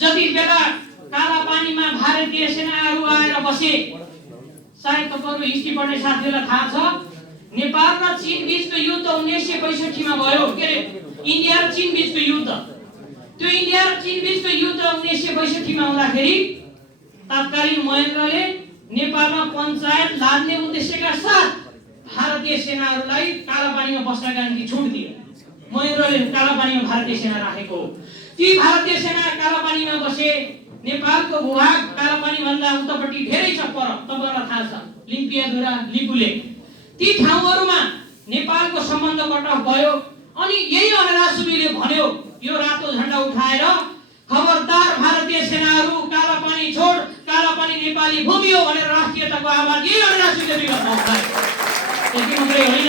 जति बेला कालापानीमा भारतीय सेनाहरू आएर बसे, सायद तपाईहरु हिस्ट्री पढ्ने साथीहरुलाई थाहा छ, नेपाल र चीन बीचको युद्ध 1965 मा भयो। के रे, इन्डिया र चीन बीचको युद्ध। त्यो इन्डिया र चीन बीचको युद्ध 1965 मा हुँदाखेरि तत्कालीन महेन्द्रले नेपालमा पञ्चायत लाद्ने उद्देश्यका साथ भारतीय सेनाहरूलाई कालापानीमा बस्नका निम्ति छुट दियो। महेन्द्रले कालापानीमा भारतीय सेना राखेको। ती भारतीय सेना कालापानीमा बसे। नेपालको भूभाग कालापानी भन्दा उतापट्टि धेरै छ पर, तपाईहरुलाई थाहा छ, लिम्पियाधुरा, लिपुले। ती ठाउँहरुमा नेपालको सम्बन्ध कटअफ भयो। अनि यही अनरासुबीले भन्यो, यो रातो झण्डा उठाएर, खबरदार भारतीय सेनाहरू कालापानी छोड, कालापानी नेपाली भूमि हो भनेर राष्ट्रियताको आवाज यही अनरासुबीले बिगतमा उठाए। त्यति मात्रै होइन,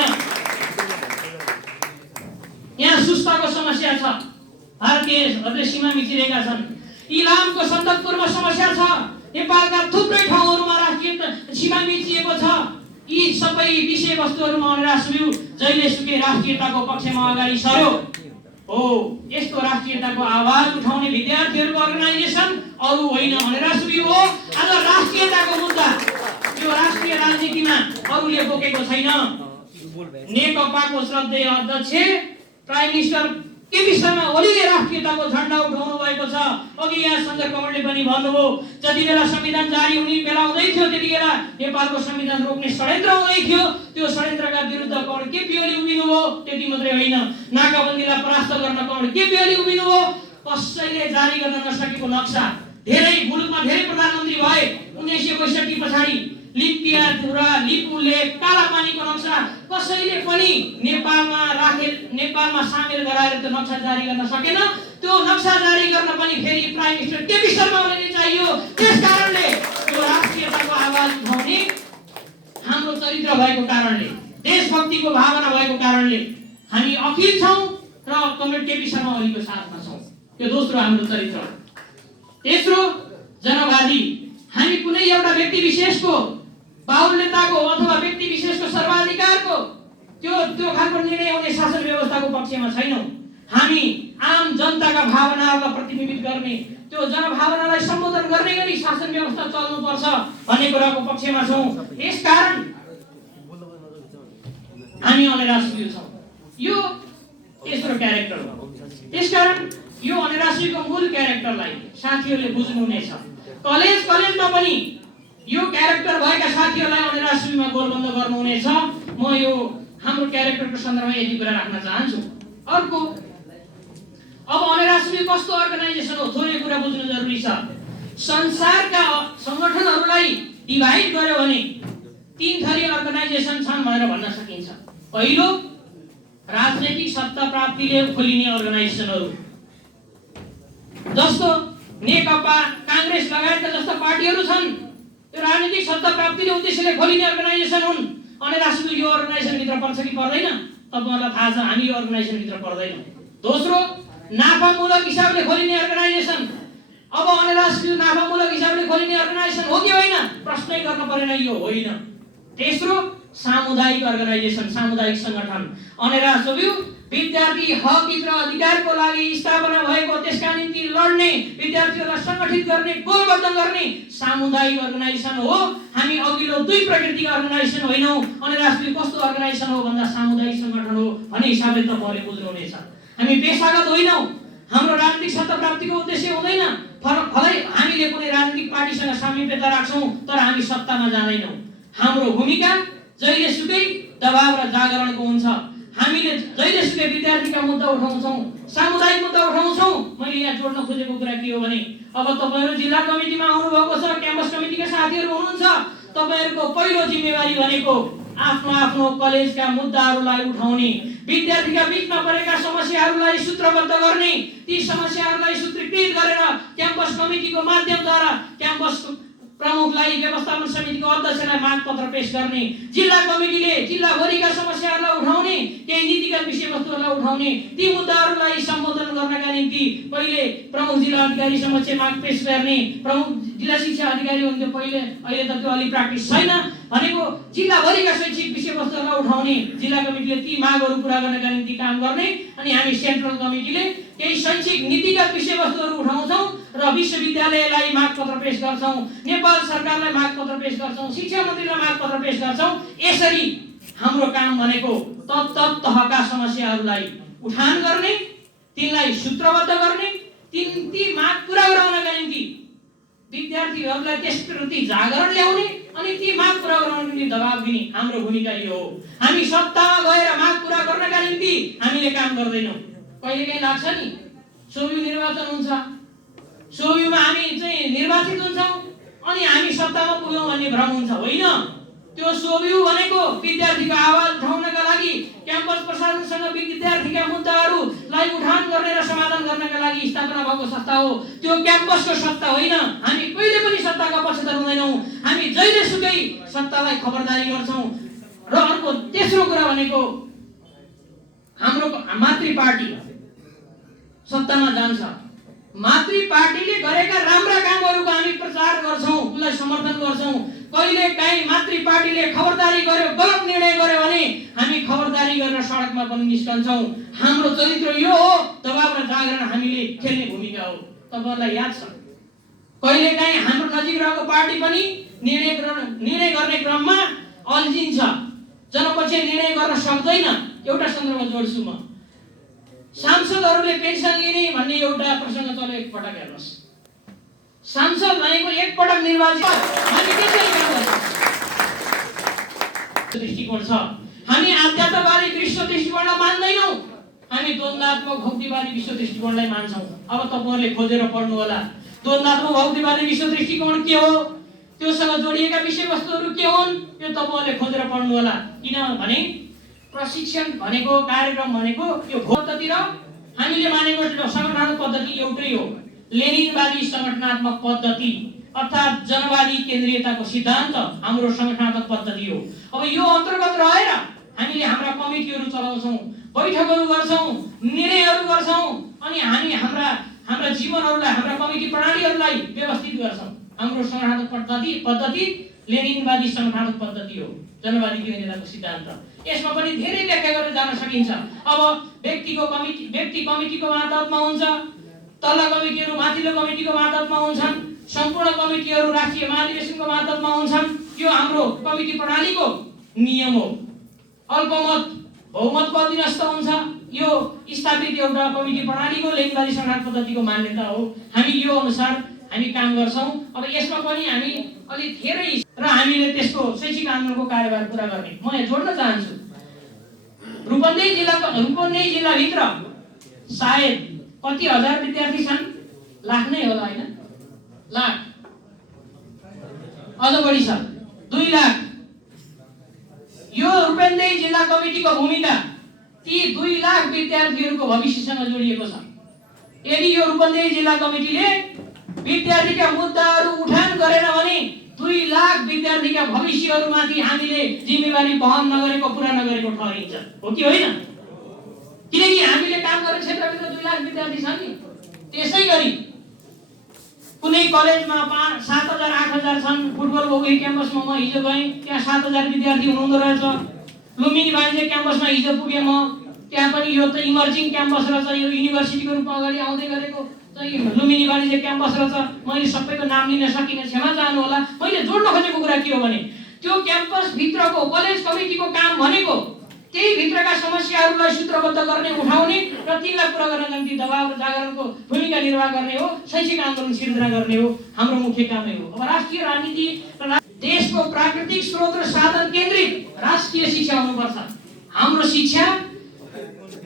यहाँ सुस्ताको समस्या छ। भारतीयहरूले सीमा मिचिरहेका छन्। इलामको सन्दकपुरमा समस्या छ। नेपालका थुप्रै ठाउँहरुमा राष्ट्रिय सीमा मिचिएको छ। यी सबै विषयवस्तुहरुमा अनरासुबी जहिलेसुकै राष्ट्रियताको पक्षमा अगाडि सर्यो। हो, यस्तो राष्ट्रियताको आवाज उठाउने विद्यार्थीहरुको अर्गनाइजेसन अरु होइन, अनरासुबी हो। आज राष्ट्रियताको मुद्दा यो राष्ट्रिय राजनीतिमा अरुले बोकेको छैन। नेकपाको श्रद्धेय अध्यक्ष प्राइम मिनिस्टर केपी शर्मा ओलीले राष्ट्रियताको झण्डा उठाउनु भएको छ। अघि यहाँ सञ्जय कमलले पनि भन्नुभयो, जति बेला संविधान जारी हुने बेला हुँदै थियो त्यति बेला नेपालको संविधान रोक्ने षड्यन्त्र हुँदै थियो। त्यो षड्यन्त्रका विरुद्ध कमल केपी ओली उभिनु हो। त्यति मात्रै होइन, नाकाबन्दीलाई परास्त गर्न कमल केपी ओली उभिनु हो। कसैले जारी गर्न नसकेको नक्सा, धेरै मुलुकमा धेरै प्रधानमन्त्री भए 1962 पछाडि लिम्पियाधुरा, लिपुले, कालापानीको नक्सा कसैले पनि नेपालमा सामेल गराएर त्यो नक्सा जारी गर्न सकेन। त्यो नक्सा जारी गर्न पनि फेरि प्राइम मिनिस्टर केपी शर्मा ओलीले चाहियो। त्यसकारणले त्यो राष्ट्रियताको आवाज उठाउने हाम्रो चरित्र भएको कारणले, देशभक्तिको भावना भएको कारणले हामी अखिल छौं र कमरेड केपी शर्मा ओलीको साथमा छौं। यो दोस्रो हाम्रो चरित्र। तेस्रो, जनवादी। हामी कुनै एउटा व्यक्ति विशेषको बाहुल्यताको अथवा व्यक्ति विशेषको सर्वाधिकारको त्यो खालको निर्णय हुने शासन व्यवस्थाको पक्षमा छैनौं। हामी आम जनताका भावनाहरूलाई प्रतिबिम्बित गर्ने, त्यो जनभावनालाई सम्बोधन गर्ने गरी शासन व्यवस्था चल्नुपर्छ भन्ने कुराको पक्षमा छौं। यसकारण हामी अनरासुबी छौं। यो तेस्रो क्यारेक्टर हो। त्यसकारण यो अनरासुबीको मूल क्यारेक्टरलाई साथीहरूले बुझ्नुहुनेछ। कलेजमा पनि यो क्यारेक्टर भएका साथीहरूलाई अनरासुबीमा गोलबन्द गर्नुहुनेछ। म यो हाम्रो क्यारेक्टरको सन्दर्भमा यति कुरा राख्न चाहन्छु। अर्को, अब अनरासुबी कस्तो अर्गनाइजेसन हो थोरै कुरा बुझ्नु जरुरी छ। संसारका संगठनहरूलाई डिभाइड गर्यो भने 3 थरी अर्गनाइजेसन छन् भनेर भन्न सकिन्छ। पहिलो, राजनैतिक सत्ता प्राप्तिले खोलिने अर्गनाइजेसनहरू, जस्तो नेकपा, कांग्रेस लगायतका जस्ता पार्टीहरू छन्। त्यो राजनीतिक सत्ता प्राप्तिले उद्देश्यले खोलिने अर्गनाइजेसन हुन्। अनरासुबी यो अर्गनाइजेसन भित्र पर्छ कि पर्दैन? तपाईहरुलाई थाहा छ, हामी यो अर्गनाइजेसन भित्र पर्दैनौं। दोस्रो, नाफामूलक हिसाबले खोलिने अर्गनाइजेसन। अब अनरासुबी नाफामूलक हिसाबले खोलिने अर्गनाइजेसन हो कि होइन? प्रश्नै गर्न परेन, यो होइन। तेस्रो, सामुदायिक अर्गनाइजेसन, सामुदायिक संगठन। अनरासुबी विद्यार्थी हक र अधिकारको लागि स्थापना भएको, त्यसका निम्ति लड्ने, विद्यार्थीहरूलाई संगठित गर्ने, गोलबद्ध गर्ने सामुदायिक अर्गनाइजेसन हो। हामी अघिल्लो 2 प्रकृतिका अर्गनाइजेसन होइनौं। अनरासुबी कस्तो अर्गनाइजेसन हो भन्दा सामुदायिक संगठन हो भन्ने हिसाबले तपाईहरुले बुझ्नुहुनेछ। हामी पेशागत होइनौं। हाम्रो राजनीतिक सत्ता प्राप्तिको उद्देश्य हुँदैन। भलै हामीले कुनै राजनीतिक पार्टीसँग सामिप्यता राख्छौं, तर हामी सत्तामा जाँदैनौं। हाम्रो भूमिका जहिलेसुकै दबाव र जागरणको हुन्छ। हामीले जहिलेसुकै विद्यार्थीका मुद्दा उठाउँछौं, सामुदायिक मुद्दा उठाउँछौं। मैले यहाँ जोड्न खोजेको कुरा के हो भने, अब तपाईहरु जिल्ला कमिटीमा आउनुभएको छ, क्याम्पस कमिटीका साथीहरु हुनुहुन्छ। तपाईहरुको पहिलो जिम्मेवारी भनेको आफ्नो कलेजका मुद्दाहरूलाई उठाउने, विद्यार्थीका बीचमा परेका समस्याहरूलाई सूत्रबद्ध गर्ने, ती समस्याहरूलाई सूत्रीकृत गरेर क्याम्पस कमिटीको माध्यमद्वारा क्याम्पस प्रमुखलाई, व्यवस्थापन समितिको अध्यक्षलाई माग पत्र पेश गर्ने, जिल्ला कमिटीले जिल्लाभरिका समस्याहरूलाई उठाउने, केही नीतिगत विषयवस्तुहरूलाई उठाउने, ती मुद्दाहरूलाई सम्बोधन गर्नका निम्ति पहिले प्रमुख जिल्ला अधिकारी समक्ष माग पेश गर्ने, प्रमुख जिल्ला शिक्षा अधिकारी हुन्थ्यो पहिले, अहिले त त्यो अलि प्र्याक्टिस छैन भनेको, जिल्लाभरिका शैक्षिक विषयवस्तुहरूलाई उठाउने, जिल्ला कमिटीले ती मागहरू पूरा गर्नका निम्ति काम गर्ने, अनि हामी सेन्ट्रल कमिटीले केही शैक्षिक नीतिगत विषयवस्तुहरू उठाउँछौँ र विश्वविद्यालयलाई मागपत्र पेश गर्छौँ, नेपाल सरकारलाई मागपत्र पेश गर्छौँ, शिक्षा मन्त्रीलाई मागपत्र पेश गर्छौँ। यसरी हाम्रो काम भनेको तत्त तहका समस्याहरूलाई उठान गर्ने, तिनलाई सूत्रबद्ध गर्ने, ती माग पूरा गराउनका निम्ति विद्यार्थीहरूलाई त्यसप्रति जागरण ल्याउने अनि ती माग पूरा गराउनका निम्ति दबाब दिने हाम्रो भूमिका यो हो। हामी सत्तामा गएर माग पूरा गर्नका निम्ति हामीले काम गर्दैनौँ। कहिलेकाहीँ लाग्छ नि सोभियु निर्वाचन हुन्छ, सोभियुमा हामी चाहिँ निर्वाचित हुन्छौँ अनि हामी सत्तामा पुग्यौँ भन्ने भ्रम हुन्छ। होइन, त्यो सोभियु भनेको विद्यार्थीको आवाज उठाउनका लागि, क्याम्पस प्रशासनसँग विद्यार्थीका मुद्दाहरूलाई उठान गर्ने र समाधान गर्नका लागि स्थापना भएको संस्था हो। त्यो क्याम्पसको सत्ता होइन। हामी कहिले पनि सत्ताका पक्षधर हुँदैनौँ। हामी जहिलेसुकै सत्तालाई खबरदारी गर्छौँ। र अर्को तेस्रो कुरा भनेको हाम्रो मातृ पार्टी सत्तामा जान्छ, मातृ पार्टीले गरेका राम्रा कामहरूको हामी प्रचार गर्छौँ, उसलाई समर्थन गर्छौँ। कहिले काहीँ मातृ पार्टीले खबरदारी गर्यो, गलत निर्णय गर्यो भने हामी खबरदारी गरेर सडकमा पनि निस्कन्छौँ। हाम्रो चरित्र यो हो, दबाब र जागरण हामीले खेल्ने भूमिका हो। तपाईहरुलाई याद छ कहिले काहीँ हाम्रो नजिक रहेको पार्टी पनि निर्णय गर्ने क्रममा अल्झिन्छ, जनपक्षीय निर्णय गर्न सक्दैन। एउटा सन्दर्भ जोड्छु म, सांसदहरूले पेन्सन लिने भन्ने एउटा प्रसङ्ग चल्यो। एकपटक हेर्नुहोस्, सांसद भनेको एकपटक निर्वाचित हामी त्यसरी काम गर्छौँ। दृष्टिकोण छ। हामी आध्यात्मवादी विश्व दृष्टिकोणलाई मान्दैनौँ, हामी द्वन्द्वात्मक भौतिकवादी विश्व दृष्टिकोणलाई मान्छौँ। अब तपाईहरुले खोजेर पढ्नु होला द्वन्द्वात्मक भौतिकवादी विश्व दृष्टिकोण के हो, त्योसँग जोडिएका विषयवस्तुहरू के हुन्, त्यो तपाईहरुले खोजेर पढ्नु होला। किनभने प्रशिक्षण भनेको, कार्यक्रम भनेको यो पद्धति र हामीले मानेको संगठनात्मक पद्धति एउटै हो। लेनिनवादी संगठनात्मक पद्धति अर्थात् जनवादी केन्द्रीयताको सिद्धान्त हाम्रो संगठनात्मक पद्धति हो। अब यो अन्तर्गत रहेर हामीले हाम्रा कमिटीहरू चलाउँछौँ, बैठकहरू गर्छौँ, निर्णयहरू गर्छौँ अनि हामी हाम्रा जीवनहरूलाई, हाम्रा कमिटी प्रणालीहरूलाई व्यवस्थित गर्छौँ। हाम्रो संगठनात्मक पद्धति लेनिनवादी संगठनात्मक पद्धति हो, जनवादी केन्द्रीयताको सिद्धान्त। यसमा पनि धेरै व्याख्या गरेर जान सकिन्छ। अब व्यक्ति कमिटीको मातहतमा हुन्छ, तल्ला कमिटीहरू माथिल्लो कमिटीको मातहतमा हुन्छन्, सम्पूर्ण कमिटीहरू राष्ट्रिय महाधिवेशनको मातहतमा हुन्छन्। यो हाम्रो कमिटी प्रणालीको नियम हो। अल्पमत बहुमतको अधीनस्थ हुन्छ, यो स्थापित एउटा कमिटी प्रणालीको लेनिनवादी संगठन पद्धतिको मान्यता हो। हामी यो अनुसार हामी काम गर्छौँ। अब यसमा पनि हामी अलि धेरै र हामीले त्यसको शैक्षिक आन्दोलनको कार्यभार पूरा गर्ने म यहाँ जोड्न चाहन्छु। रूपन्देही जिल्लाभित्र सायद कति हजार विद्यार्थी छन्, लाख नै होला हैन, लाख अझ बढी छ, 2 लाख। यो रूपन्देही जिल्ला कमिटीको भूमिका ती 2 लाख विद्यार्थीहरूको भविष्यसँग जोडिएको छ। यदि यो रूपन्देही जिल्ला कमिटीले विद्यार्थीका मुद्दाहरू उठान गरेन भने 2 लाख विद्यार्थीका भविष्यहरूमाथि हामीले जिम्मेवारी वहन नगरेको, पूरा नगरेको ठहरिन्छ, हो कि होइन? किनकि हामीले काम गर्ने क्षेत्रभित्र 2 लाख विद्यार्थी छन् नि। त्यसैगरी कुनै कलेजमा 7,000 8,000 छन्। फुटबलको उही क्याम्पसमा म हिजो गएँ, त्यहाँ 7,000 विद्यार्थी हुनुहुँदो रहेछ। लुम्बिनी वाणिज्य क्याम्पसमा हिजो पुगेँ म, त्यहाँ पनि यो त इमर्जिङ क्याम्पस रहेछ, यो युनिभर्सिटीको रूपमा अगाडि आउँदै गरेको चाहिँ लुम्बिनी वाणिज्य क्याम्पस रहेछ। मैले सबैको नाम लिन सकिनँ, क्षमा चाहनु होला। मैले जोड्न खोजेको कुरा के हो भने त्यो क्याम्पस भित्रको कलेज कमिटीको काम भनेको त्यही भित्रका समस्याहरूलाई सूत्रबद्ध गर्ने, उठाउने र तिनलाई पूरा गर्नका निम्ति दबाव र जागरणको भूमिका निर्वाह गर्ने हो, शैक्षिक आन्दोलन सिर्जना गर्ने हो, हाम्रो मुख्य कामै हो। अब राष्ट्रिय राजनीति र देशको प्राकृतिक स्रोत र साधन केन्द्रित राष्ट्रिय शिक्षा हुनुपर्छ। हाम्रो शिक्षा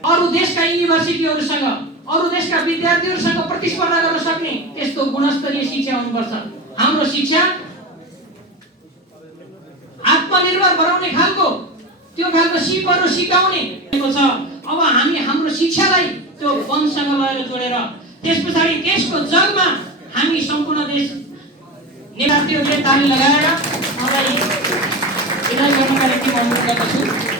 अरू देशका युनिभर्सिटीहरूसँग, अरू देशका विद्यार्थीहरूसँग प्रतिस्पर्धा गर्न सक्ने त्यस्तो गुणस्तरीय शिक्षा हुनुपर्छ। हाम्रो शिक्षा आत्मनिर्भर बनाउने खालको, त्यो खालको सिपहरू सिकाउने छ। अब हामी हाम्रो शिक्षालाई त्यो वनसँग लगेर जोडेर त्यसपछि देशको जगमा हामी सम्पूर्ण देश नेपालीहरूले ताली लगाएर मलाई विदाई गर्नका निम्ति अनुरोध गर्दछु।